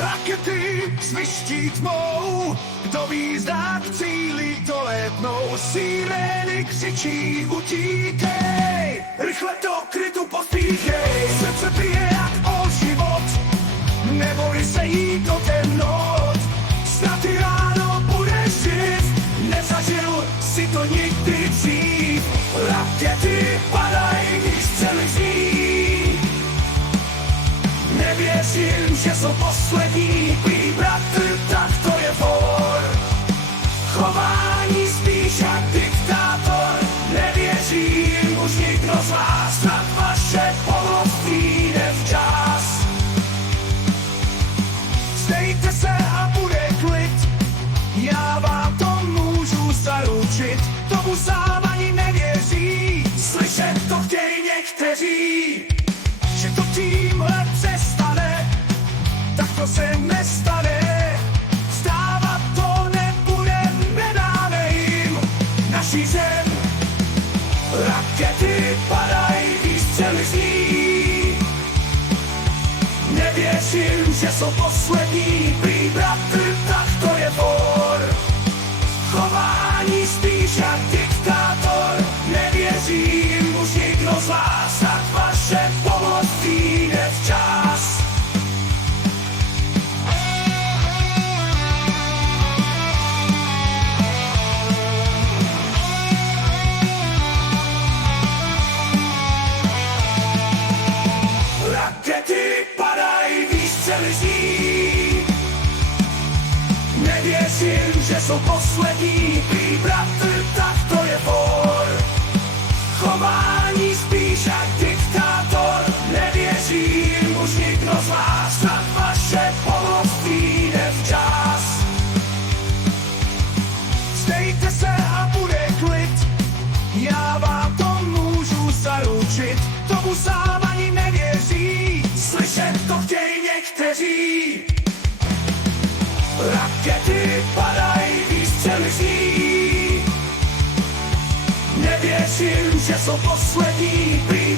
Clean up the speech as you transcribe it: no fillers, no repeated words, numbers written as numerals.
Rakety sviští tmou, kdo ví, zda k cíli doletnou. Sirény křičí, utíkej, rychle do krytu pospíchej. Srdce bije jak o život, neboj se jít do temnot. Snad i ráno budeš živ, nezažil si to nikdy dřív. Rakety padají, když střely zní. Nevěřím, že jsou poslední, prý bratr, tak to je for. Chování spíš jak diktátor, nevěřím už nikdo z vás, snad vaše pomoc přijde včas. Zdejte se a bude klid, já vám to můžu zaručit. Tomu sám ani nevěří, slyšet to chtějí někteří. Že to tímhle přestane, tak to se nestane. Vstávat to nebude, nedáme jim naší zem. Rakety padají, výstřely zní. Nevěřím, že jsou poslední, prý bratr, tak to je for. Chování spíš jak diktátor, nevěřím už nikdo z vás, tak vaše pomoc přijde včas. Rakety padají, výstřely zní. Nevěřím, že jsou poslední, prý bratr, tak to je for. Chování spíš jak diktátor, nevěřím už nikdo z vás, tak vaše pomoc přijde včas. Zdejte se a bude klid, já vám to můžu zaručit. Tomu sám ani nevěří, slyšet to chtějí někteří. Rakety padají, výstřely zní. Nevěřím, že jsou poslední, prý